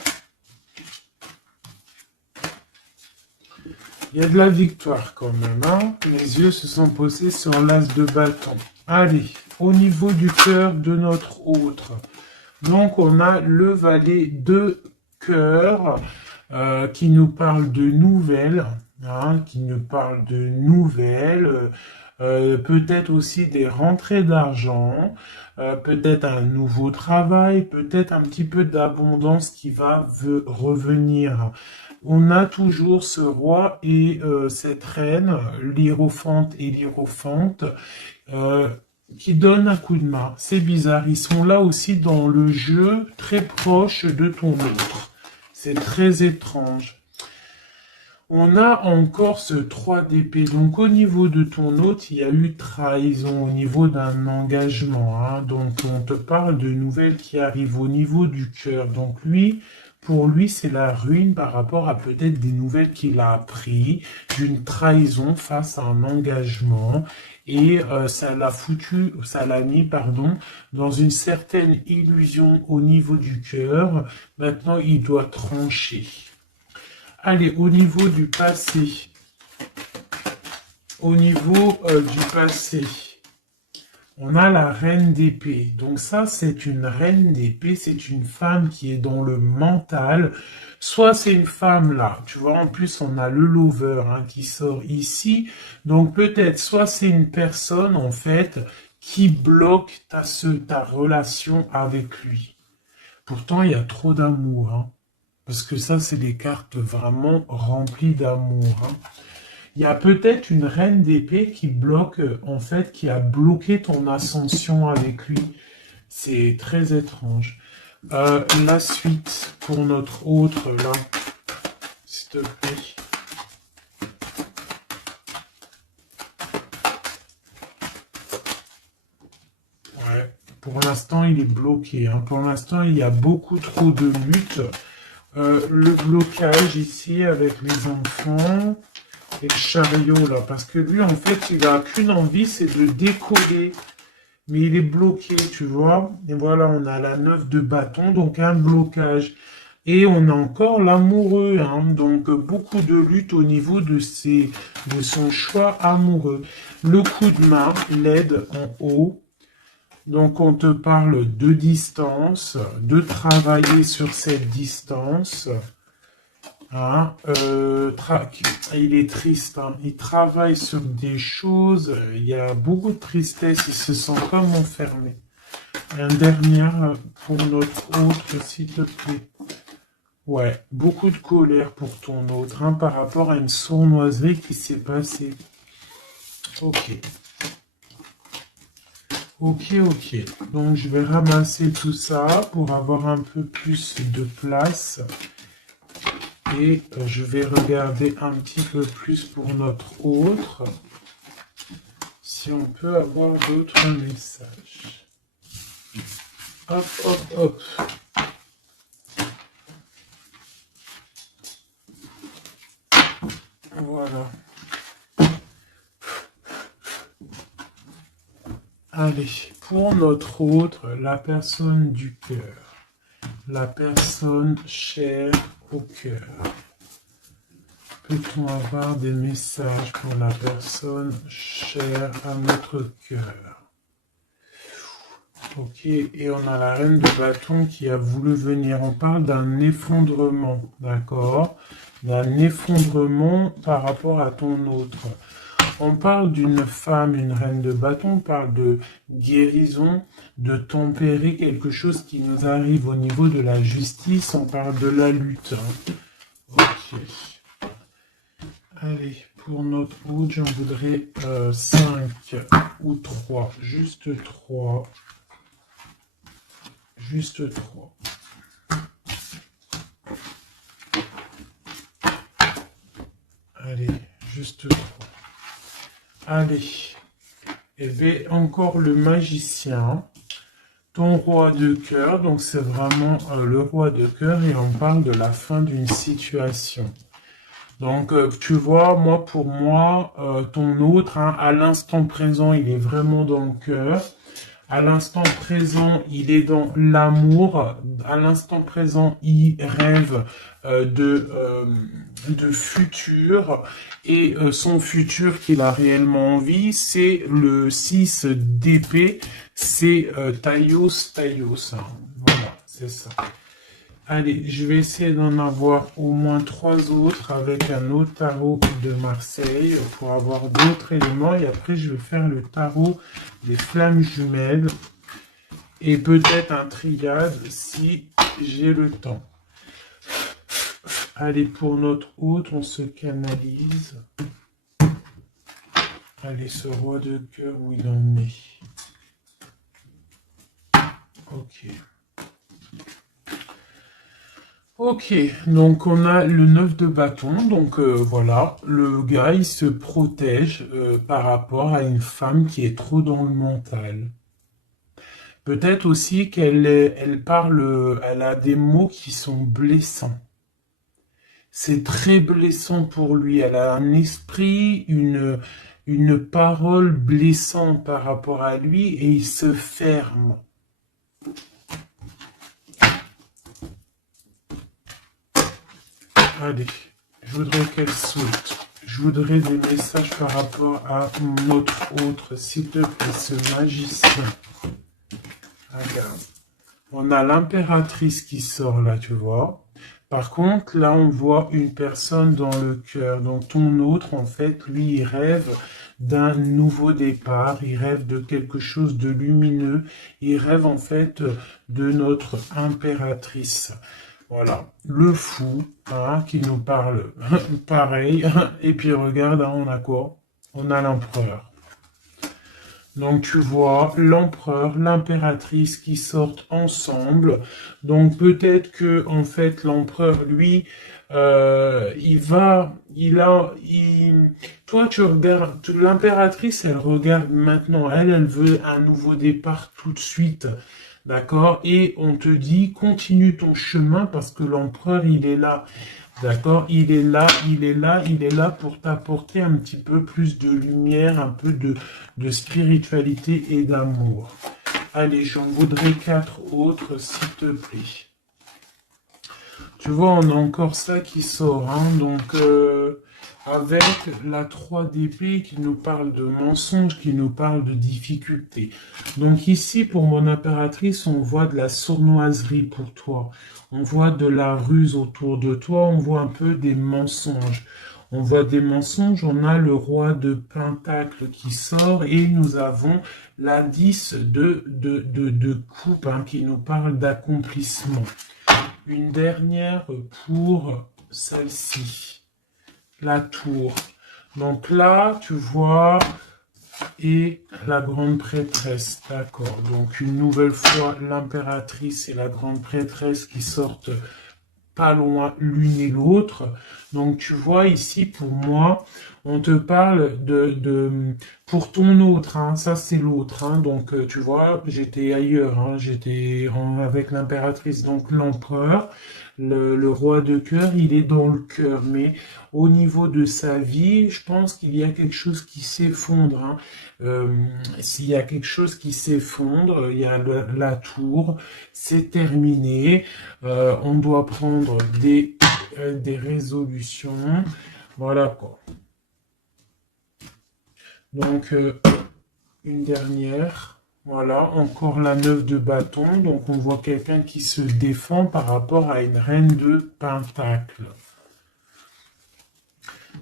Il y a de la victoire quand même, hein. Mes yeux se sont posés sur l'as de bâton. Allez, au niveau du cœur de notre autre. Donc, on a le valet de cœur qui nous parle de nouvelles, hein, peut-être aussi des rentrées d'argent, peut-être un nouveau travail, peut-être un petit peu d'abondance qui va revenir. On a toujours ce roi et cette reine, l'hiérophante et l'hiérophante, qui donnent un coup de main. C'est bizarre, ils sont là aussi dans le jeu, très proche de ton autre. C'est très étrange. On a encore ce 3 d'épée. Donc au niveau de ton hôte, il y a eu trahison au niveau d'un engagement, hein. Donc on te parle de nouvelles qui arrivent au niveau du cœur. Donc lui, pour lui, c'est la ruine par rapport à peut-être des nouvelles qu'il a appris, d'une trahison face à un engagement. Et ça l'a mis, dans une certaine illusion au niveau du cœur. Maintenant, il doit trancher. Allez, au niveau du passé. Au niveau du passé, on a la reine d'épée. Donc ça, c'est une reine d'épée, c'est une femme qui est dans le mental. Soit c'est une femme là, tu vois, en plus on a le lover, hein, qui sort ici. Donc peut-être, soit c'est une personne en fait qui bloque ta relation avec lui. Pourtant, il y a trop d'amour, hein. Parce que ça, c'est des cartes vraiment remplies d'amour, hein. Il y a peut-être une reine d'épée qui bloque, en fait, qui a bloqué ton ascension avec lui. C'est très étrange. La suite pour notre autre, là, s'il te plaît. Ouais. Pour l'instant, il est bloqué, hein. Pour l'instant, il y a beaucoup trop de luttes. Le blocage ici avec les enfants et le chariot là, parce que lui en fait il a qu'une envie, c'est de décoller, mais il est bloqué, tu vois. Et voilà, on a la 9 de bâton, donc un blocage, et on a encore l'amoureux, hein, donc beaucoup de lutte au niveau de son choix amoureux. Le coup de main l'aide en haut. Donc, on te parle de distance, de travailler sur cette distance. Hein, il est triste, hein. Il travaille sur des choses, il y a beaucoup de tristesse, il se sent comme enfermé. Un dernier pour notre autre, s'il te plaît. Ouais, beaucoup de colère pour ton autre, hein, par rapport à une sournoiserie qui s'est passée. Ok. Ok. Donc, je vais ramasser tout ça pour avoir un peu plus de place. Et je vais regarder un petit peu plus pour notre autre. Si on peut avoir d'autres messages. Hop. Voilà. Allez, pour notre autre, la personne du cœur. La personne chère au cœur. Peut-on avoir des messages pour la personne chère à notre cœur? Ok, et on a la reine de bâton qui a voulu venir. On parle d'un effondrement, d'accord? D'un effondrement par rapport à ton autre. On parle d'une femme, une reine de bâton, on parle de guérison, de tempérer quelque chose qui nous arrive au niveau de la justice, on parle de la lutte. Ok. Allez, pour notre autre, j'en voudrais 5 ou 3, juste 3. Juste 3. Allez, juste 3. Allez, et bien encore le magicien, ton roi de cœur, donc c'est vraiment le roi de cœur et on parle de la fin d'une situation. Donc, tu vois, moi, pour moi, ton autre, hein, à l'instant présent, il est vraiment dans le cœur. À l'instant présent, il est dans l'amour. À l'instant présent, il rêve de futur. Et son futur qu'il a réellement envie, c'est le 6 d'épée. C'est Taios Taios. Voilà, c'est ça. Allez, je vais essayer d'en avoir au moins 3 autres avec un autre tarot de Marseille pour avoir d'autres éléments. Et après, je vais faire le tarot des flammes jumelles et peut-être un triade si j'ai le temps. Allez, pour notre hôte, on se canalise. Allez, ce roi de cœur, où il en est. Ok. Ok, donc on a le 9 de bâton, donc voilà, le gars il se protège par rapport à une femme qui est trop dans le mental. Peut-être aussi elle parle, elle a des mots qui sont blessants. C'est très blessant pour lui, elle a un esprit, une parole blessante par rapport à lui et il se ferme. Allez, je voudrais qu'elle saute. Je voudrais des messages par rapport à notre autre, s'il te plaît, ce magicien. Regarde. On a l'impératrice qui sort là, tu vois. Par contre, là, on voit une personne dans le cœur. Donc, ton autre, en fait, lui, il rêve d'un nouveau départ. Il rêve de quelque chose de lumineux. Il rêve, en fait, de notre impératrice. Voilà, le fou, hein, qui nous parle pareil. Et puis regarde, hein, on a quoi? On a l'empereur. Donc tu vois l'empereur, l'impératrice qui sortent ensemble. Donc peut-être que en fait l'empereur, lui, toi tu regardes, l'impératrice, elle regarde maintenant, elle veut un nouveau départ tout de suite. D'accord? Et on te dit, continue ton chemin parce que l'empereur, il est là. D'accord? Il est là, il est là, il est là pour t'apporter un petit peu plus de lumière, un peu de spiritualité et d'amour. Allez, j'en voudrais 4 autres, s'il te plaît. Tu vois, on a encore ça qui sort, hein, donc avec la 3 d'épée qui nous parle de mensonges, qui nous parle de difficultés. Donc ici, pour mon impératrice, on voit de la sournoiserie pour toi. On voit de la ruse autour de toi, on voit un peu des mensonges. On voit des mensonges, on a le roi de Pentacle qui sort et nous avons l'indice de coupe hein, qui nous parle d'accomplissement. Une dernière pour celle-ci, la tour. Donc là, tu vois, et la grande prêtresse, d'accord. Donc une nouvelle fois, l'impératrice et la grande prêtresse qui sortent pas loin l'une et l'autre. Donc tu vois ici, pour moi, on te parle pour ton autre, hein, ça c'est l'autre, hein, donc tu vois, j'étais ailleurs, hein, avec l'impératrice, donc l'empereur, le roi de cœur, il est dans le cœur, mais au niveau de sa vie, je pense qu'il y a quelque chose qui s'effondre, hein. S'il y a quelque chose qui s'effondre, il y a la tour, c'est terminé, on doit prendre des résolutions, voilà quoi. Donc, une dernière. Voilà, encore la 9 de bâton. Donc, on voit quelqu'un qui se défend par rapport à une reine de pentacle.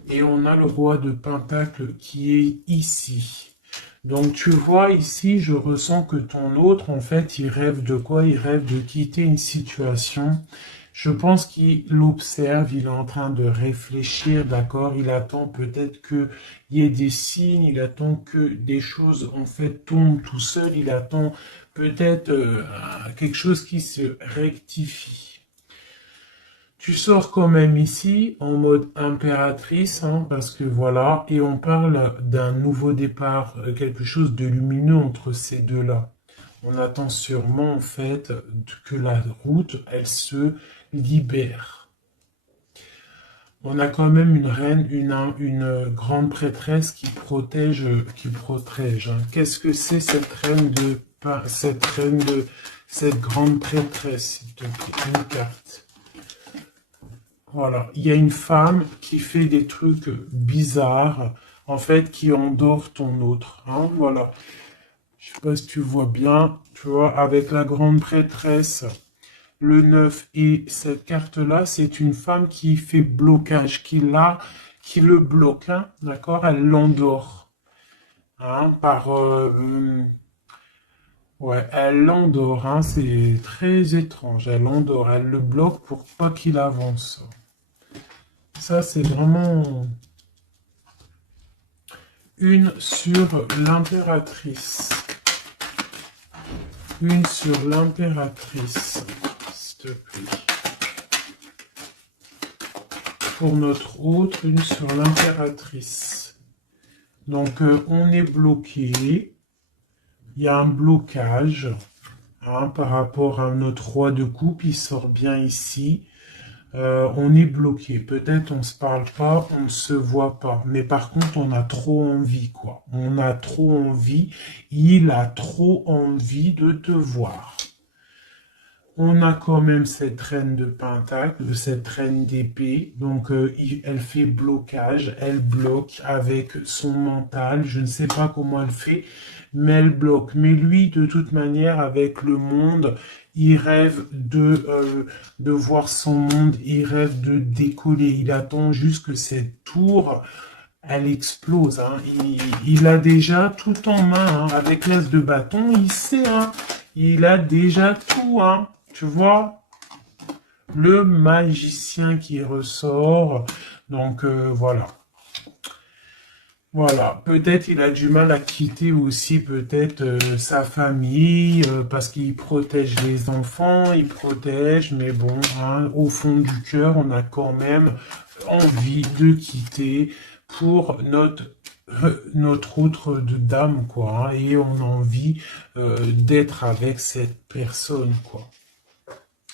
Et on a le roi de pentacle qui est ici. Donc, tu vois ici, je ressens que ton autre, en fait, il rêve de quoi? Il rêve de quitter une situation. Je pense qu'il l'observe, il est en train de réfléchir, d'accord? Il attend peut-être qu'il y ait des signes, il attend que des choses, en fait, tombent tout seul, il attend peut-être quelque chose qui se rectifie. Tu sors quand même ici en mode impératrice, hein, parce que voilà, et on parle d'un nouveau départ, quelque chose de lumineux entre ces deux-là. On attend sûrement en fait que la route, elle se libère. On a quand même une reine, une grande prêtresse qui protège, hein. Qu'est-ce que c'est cette cette grande prêtresse, s'il te plaît, une carte. Voilà, il y a une femme qui fait des trucs bizarres, en fait, qui endort ton autre, hein, voilà. Je sais pas si tu vois bien, tu vois, avec la grande prêtresse, le 9 et cette carte-là, c'est une femme qui fait blocage, qui le bloque, hein, d'accord? Elle l'endort, hein, ouais, elle l'endort, hein, c'est très étrange, elle l'endort, elle le bloque pour pas qu'il avance. Ça, c'est vraiment une sur l'impératrice. Une sur l'impératrice, s'il te plaît. Pour notre autre, une sur l'impératrice. Donc, on est bloqué. Il y a un blocage, hein, par rapport à notre roi de coupe. Il sort bien ici. On est bloqué. Peut-être on se parle pas, on ne se voit pas. Mais par contre, on a trop envie, quoi. On a trop envie. Il a trop envie de te voir. On a quand même cette reine de pentacle, cette reine d'épée. Donc, elle fait blocage. Elle bloque avec son mental. Je ne sais pas comment elle fait, mais elle bloque. Mais lui, de toute manière, avec le monde, il rêve de voir son monde. Il rêve de décoller. Il attend juste que cette tour, elle explose, hein. Il a déjà tout en main, hein. Avec l'as de bâton, il sait, hein. Il a déjà tout, hein. Tu vois, le magicien qui ressort. Donc, voilà. Voilà, peut-être il a du mal à quitter aussi peut-être sa famille parce qu'il protège les enfants, il protège, mais bon, hein, au fond du cœur, on a quand même envie de quitter pour notre autre de dame, quoi, hein, et on a envie d'être avec cette personne, quoi.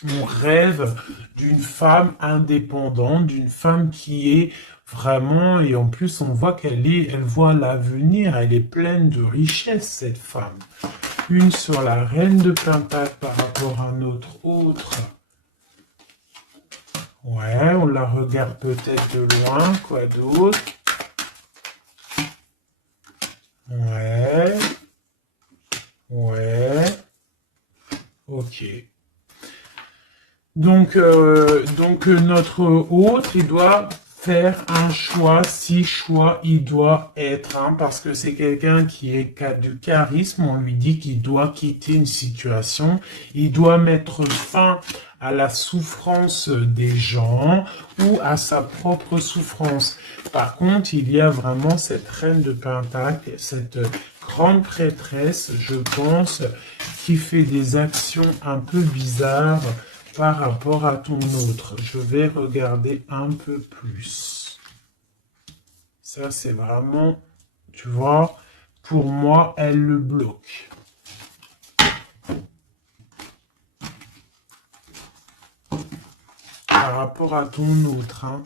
On rêve d'une femme indépendante, d'une femme qui est vraiment, et en plus on voit elle voit l'avenir, elle est pleine de richesse, cette femme. Une sur la reine de Pentacle par rapport à notre autre. Ouais, on la regarde peut-être de loin, quoi d'autre? Ouais. Ouais. Ok. Donc notre hôte, il doit faire un choix, si choix il doit être, hein, parce que c'est quelqu'un qui est du charisme, on lui dit qu'il doit quitter une situation, il doit mettre fin à la souffrance des gens ou à sa propre souffrance. Par contre, il y a vraiment cette reine de Pentacle, cette grande prêtresse, je pense, qui fait des actions un peu bizarres par rapport à ton autre. Je vais regarder un peu plus. Ça, c'est vraiment, tu vois, pour moi, elle le bloque. Par rapport à ton autre, hein.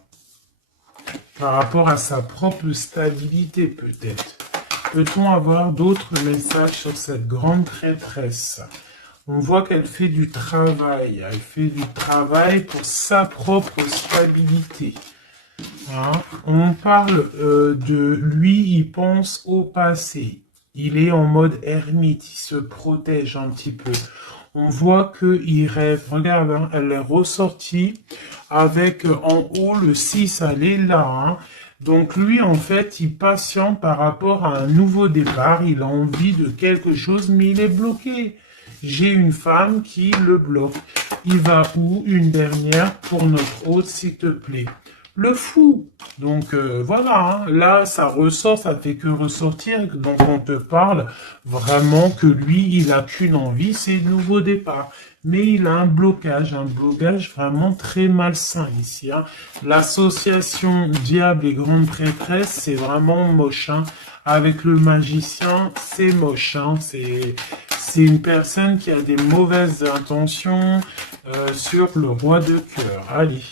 Par rapport à sa propre stabilité, peut-être. Peut-on avoir d'autres messages sur cette grande prêtresse ? On voit qu'elle fait du travail. Elle fait du travail pour sa propre stabilité. Hein? On parle de lui, il pense au passé. Il est en mode ermite, il se protège un petit peu. On voit qu'il rêve. Regarde, hein, elle est ressortie avec en haut le 6, elle est là. Hein? Donc lui, en fait, il patiente par rapport à un nouveau départ. Il a envie de quelque chose, mais il est bloqué. J'ai une femme qui le bloque. Il va où? Une dernière pour notre hôte, s'il te plaît. Le fou. Donc voilà, hein. Là, ça ressort, ça fait que ressortir. Donc on te parle vraiment que lui, il a qu'une envie, c'est le nouveau départ. Mais il a un blocage vraiment très malsain ici. Hein. L'association diable et grande prêtresse, c'est vraiment moche. Hein. Avec le magicien, c'est moche. Hein. C'est une personne qui a des mauvaises intentions sur le roi de cœur. Allez.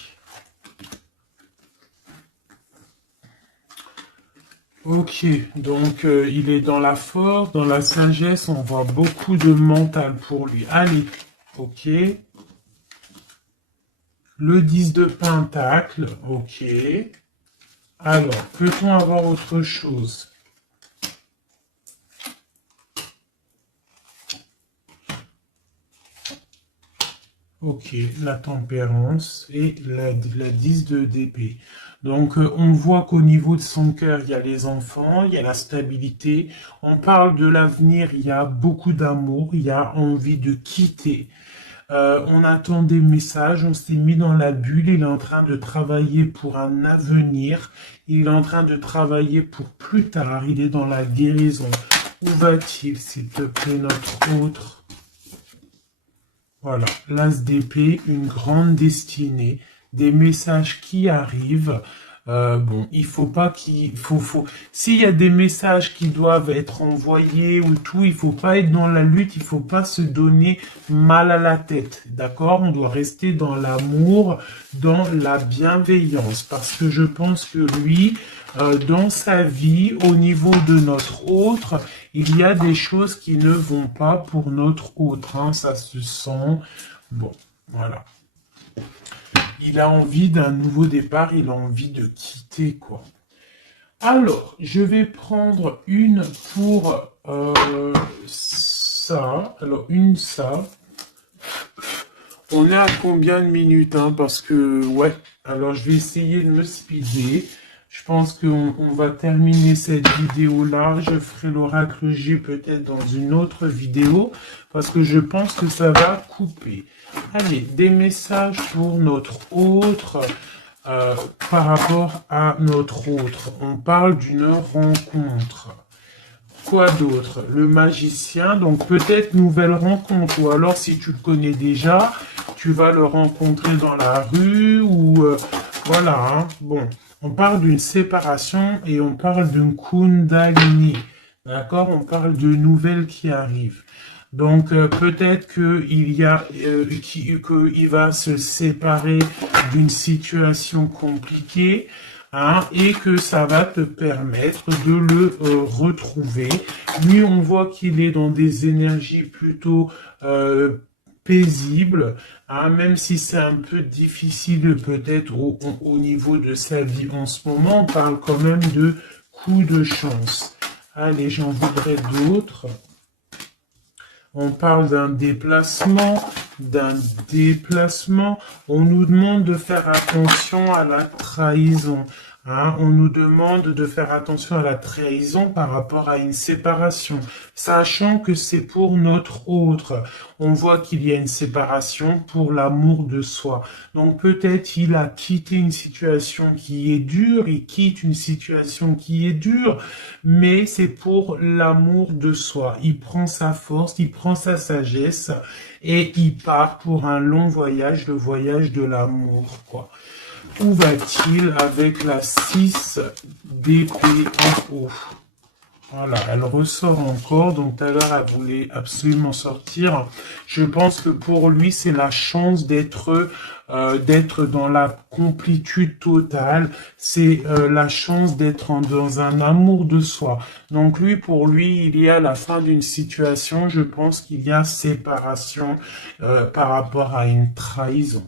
Ok, donc il est dans la force, dans la sagesse, on voit beaucoup de mental pour lui. Allez, ok. Le 10 de pentacle, ok. Alors, peut-on avoir autre chose? Ok, la tempérance et la 10 de d'épée. Donc, on voit qu'au niveau de son cœur, il y a les enfants, il y a la stabilité. On parle de l'avenir, il y a beaucoup d'amour, il y a envie de quitter. On attend des messages, on s'est mis dans la bulle, il est en train de travailler pour un avenir, il est en train de travailler pour plus tard, il est dans la guérison. Où va-t-il, s'il te plaît, notre autre? Voilà, l'as d'épée, une grande destinée, des messages qui arrivent. Bon, il faut pas s'il y a des messages qui doivent être envoyés ou tout, il faut pas être dans la lutte, il faut pas se donner mal à la tête, d'accord? On doit rester dans l'amour, dans la bienveillance, parce que je pense que lui, dans sa vie, au niveau de notre autre, il y a des choses qui ne vont pas pour notre autre, hein, ça se sent. Bon, voilà. Il a envie d'un nouveau départ, il a envie de quitter, quoi. Alors, je vais prendre une pour ça. Alors, une ça. On est à combien de minutes, hein? Parce que, ouais. Alors, je vais essayer de me speeder. Je pense qu'on va terminer cette vidéo-là. Je ferai l'oracle J peut-être dans une autre vidéo. Parce que je pense que ça va couper. Allez, des messages pour notre autre. Par rapport à notre autre. On parle d'une rencontre. Quoi d'autre? Le magicien, donc peut-être nouvelle rencontre, ou alors si tu le connais déjà, tu vas le rencontrer dans la rue, ou voilà, hein. Bon, on parle d'une séparation et on parle d'une kundalini, d'accord? On parle de nouvelles qui arrivent. Donc peut-être qu'il y a qu'il va se séparer d'une situation compliquée, hein, et que ça va te permettre de le retrouver. Lui, on voit qu'il est dans des énergies plutôt paisibles, hein, même si c'est un peu difficile peut-être au niveau de sa vie en ce moment, on parle quand même de coup de chance. Allez, j'en voudrais d'autres. On parle d'un déplacement, d'un déplacement. On nous demande de faire attention à la trahison. Hein, on nous demande de faire attention à la trahison par rapport à une séparation, sachant que c'est pour notre autre. On voit qu'il y a une séparation pour l'amour de soi. Donc peut-être il a quitté une situation qui est dure, il quitte une situation qui est dure, mais c'est pour l'amour de soi. Il prend sa force, il prend sa sagesse et il part pour un long voyage, le voyage de l'amour, quoi. Où va-t-il avec la 6 d'épée en haut? Voilà, elle ressort encore, donc tout à l'heure elle voulait absolument sortir. Je pense que pour lui c'est la chance d'être dans la complétude totale, c'est la chance d'être dans un amour de soi. Donc lui, pour lui, il y a la fin d'une situation, je pense qu'il y a séparation par rapport à une trahison.